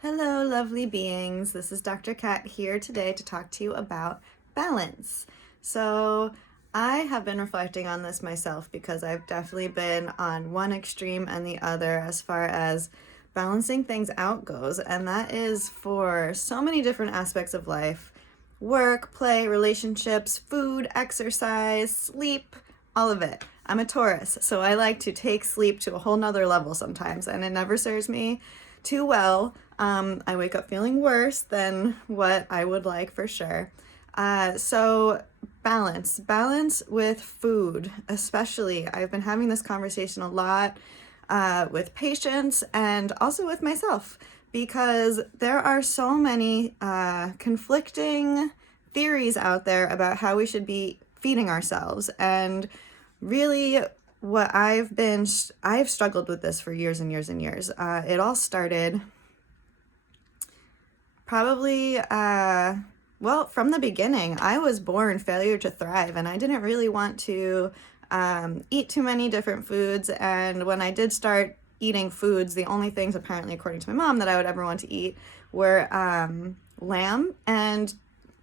Hello, lovely beings. This is Dr. Kat here today to talk to you about balance. So, I have been reflecting on this myself because I've definitely been on one extreme and the other as far as balancing things out goes, and that is for so many different aspects of life: work, play, relationships, food, exercise, sleep, all of it. I'm a Taurus, so I like to take sleep to a whole nother level sometimes, and it never serves me too well. I wake up feeling worse than what I would like for sure. So balance with food, especially. I've been having this conversation a lot with patients and also with myself because there are so many conflicting theories out there about how we should be feeding ourselves. And really, I've struggled with this for years and years and years. It all started probably, from the beginning. I was born failure to thrive, and I didn't really want to eat too many different foods. And when I did start eating foods, the only things, apparently, according to my mom, that I would ever want to eat were lamb and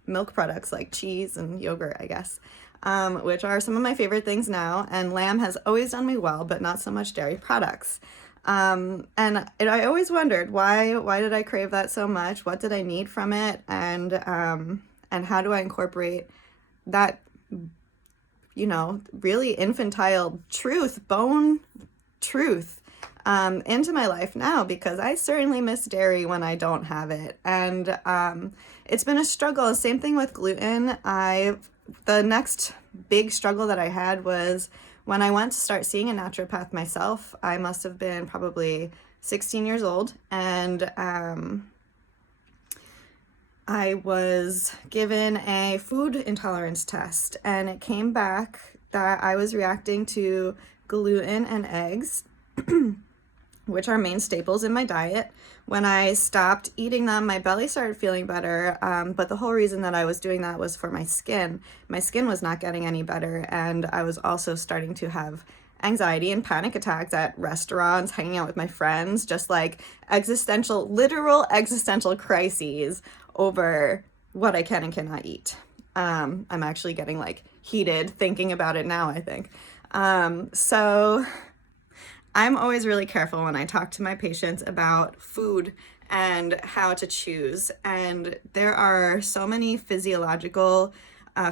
milk products like cheese and yogurt, I guess, which are some of my favorite things now. And lamb has always done me well, but not so much dairy products. I always wondered why did I crave that so much? What did I need from it? And how do I incorporate that, really infantile truth, bone truth, into my life now, because I certainly miss dairy when I don't have it. And it's been a struggle. Same thing with gluten. The next big struggle that I had was when I went to start seeing a naturopath myself. I must have been probably 16 years old, and I was given a food intolerance test, and it came back that I was reacting to gluten and eggs, which are main staples in my diet. When I stopped eating them, my belly started feeling better, but the whole reason that I was doing that was for my skin. My skin was not getting any better, and I was also starting to have anxiety and panic attacks at restaurants, hanging out with my friends, just like literal existential crises over what I can and cannot eat. I'm actually getting heated thinking about it now, I think. So I'm always really careful when I talk to my patients about food and how to choose. And there are so many physiological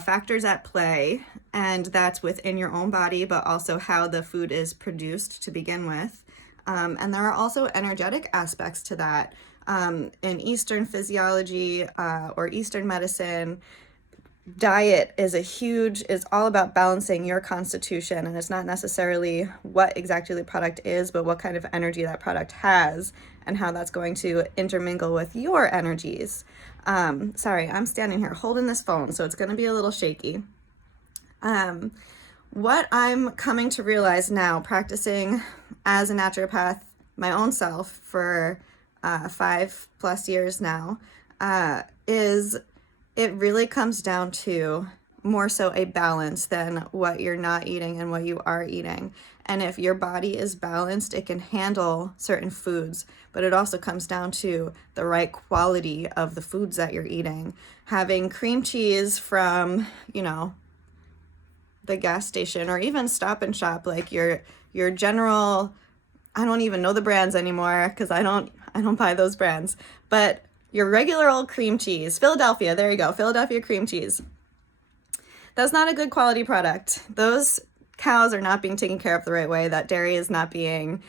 factors at play, and that's within your own body, but also how the food is produced to begin with. And there are also energetic aspects to that. In Eastern physiology or Eastern medicine, diet is all about balancing your constitution, and it's not necessarily what exactly the product is, but what kind of energy that product has and how that's going to intermingle with your energies. Sorry, I'm standing here holding this phone, so it's going to be a little shaky. What I'm coming to realize now, practicing as a naturopath my own self for 5+ years now, is it really comes down to more so a balance than what you're not eating and what you are eating. And if your body is balanced, it can handle certain foods, but it also comes down to the right quality of the foods that you're eating. Having cream cheese from, the gas station, or even Stop and Shop, like your general, I don't even know the brands anymore because I don't buy those brands, but your regular old cream cheese, Philadelphia, there you go, Philadelphia cream cheese. That's not a good quality product. Those cows are not being taken care of the right way. That dairy is not being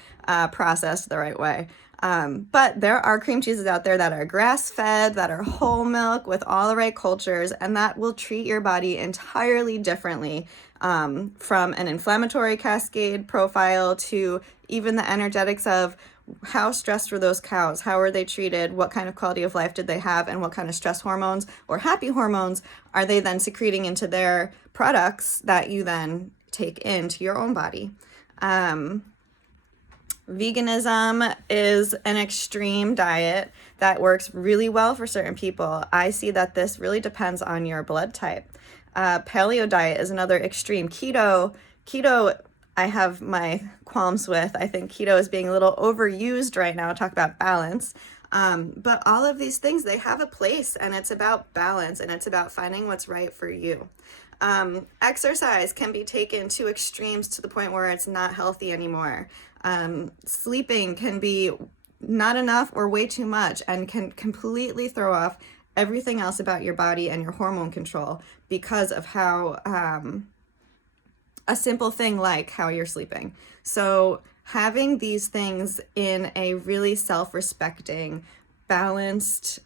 processed the right way. But there are cream cheeses out there that are grass-fed, that are whole milk with all the right cultures, and that will treat your body entirely differently, from an inflammatory cascade profile to even the energetics of how stressed were those cows? How were they treated? What kind of quality of life did they have? And what kind of stress hormones or happy hormones are they then secreting into their products that you then take into your own body? Veganism is an extreme diet that works really well for certain people. I see that this really depends on your blood type. Paleo diet is another extreme. Keto, I have my qualms with. I think keto is being a little overused right now. Talk about balance. But all of these things, they have a place, and it's about balance, and it's about finding what's right for you. Exercise can be taken to extremes to the point where it's not healthy anymore. Sleeping can be not enough or way too much and can completely throw off everything else about your body and your hormone control because of how a simple thing like how you're sleeping. So having these things in a really self-respecting, balanced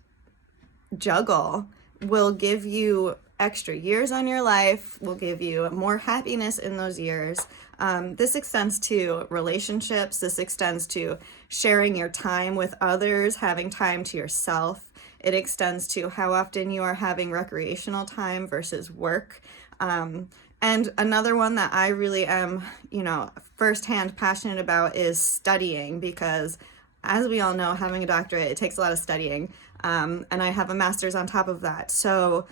juggle will give you extra years on your life, will give you more happiness in those years. This extends to relationships. This extends to sharing your time with others, having time to yourself. It extends to how often you are having recreational time versus work. And another one that I really am, firsthand passionate about is studying, because as we all know, having a doctorate, it takes a lot of studying. And I have a master's on top of that. So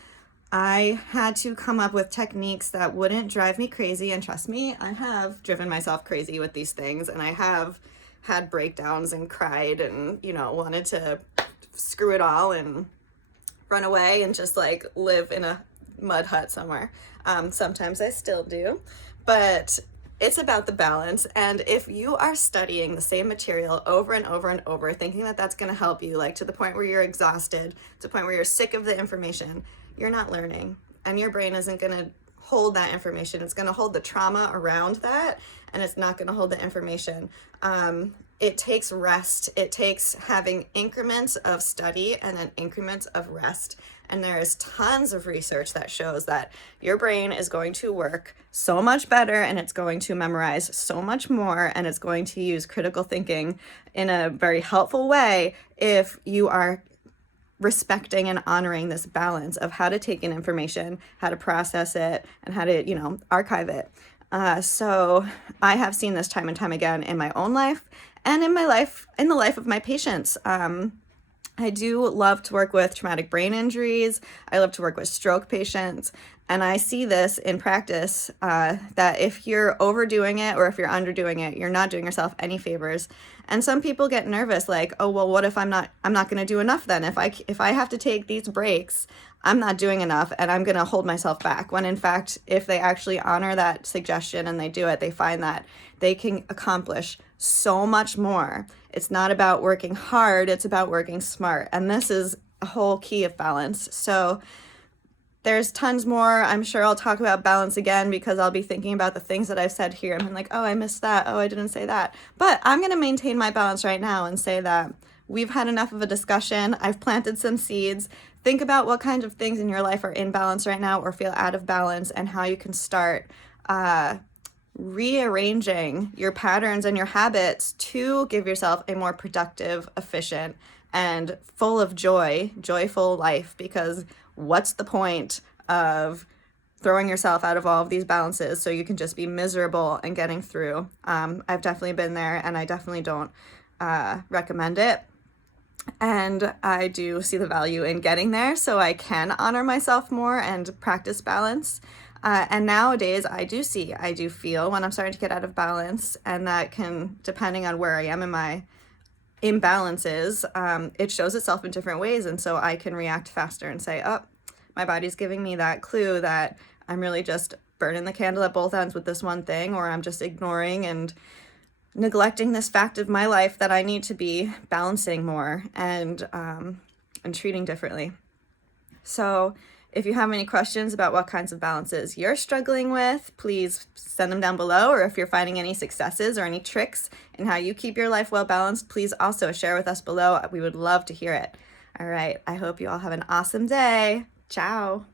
I had to come up with techniques that wouldn't drive me crazy. And trust me, I have driven myself crazy with these things. And I have had breakdowns and cried and, wanted to screw it all and run away and just like live in a mud hut somewhere. Sometimes I still do, but it's about the balance. And if you are studying the same material over and over and over, thinking that that's going to help you, like to the point where you're exhausted, to the point where you're sick of the information, you're not learning, and your brain isn't going to hold that information. It's going to hold the trauma around that, and it's not going to hold the information. It takes rest. It takes having increments of study and then increments of rest. And there is tons of research that shows that your brain is going to work so much better, and it's going to memorize so much more, and it's going to use critical thinking in a very helpful way if you are respecting and honoring this balance of how to take in information, how to process it, and how to, archive it. So I have seen this time and time again in my own life and in the life of my patients. I do love to work with traumatic brain injuries. I love to work with stroke patients. And I see this in practice, that if you're overdoing it or if you're underdoing it, you're not doing yourself any favors. And some people get nervous, like, oh, well, what if I'm not going to do enough then? If I have to take these breaks, I'm not doing enough and I'm going to hold myself back. When in fact, if they actually honor that suggestion and they do it, they find that they can accomplish so much more. It's not about working hard, it's about working smart. And this is a whole key of balance. So there's tons more. I'm sure I'll talk about balance again because I'll be thinking about the things that I've said here. I'm like, oh, I missed that. Oh, I didn't say that. But I'm going to maintain my balance right now and say that we've had enough of a discussion. I've planted some seeds. Think about what kinds of things in your life are in balance right now or feel out of balance, and how you can start rearranging your patterns and your habits to give yourself a more productive, efficient, and full of joyful life. Because what's the point of throwing yourself out of all of these balances so you can just be miserable and getting through? I've definitely been there, and I definitely don't recommend it. And I do see the value in getting there so I can honor myself more and practice balance. And nowadays I do feel when I'm starting to get out of balance, and that can, depending on where I am in my imbalances, it shows itself in different ways. And so I can react faster and say, oh, my body's giving me that clue that I'm really just burning the candle at both ends with this one thing, or I'm just ignoring and neglecting this fact of my life that I need to be balancing more and treating differently. So if you have any questions about what kinds of balances you're struggling with, please send them down below. Or if you're finding any successes or any tricks in how you keep your life well balanced, please also share with us below. We would love to hear it. All right. I hope you all have an awesome day. Ciao.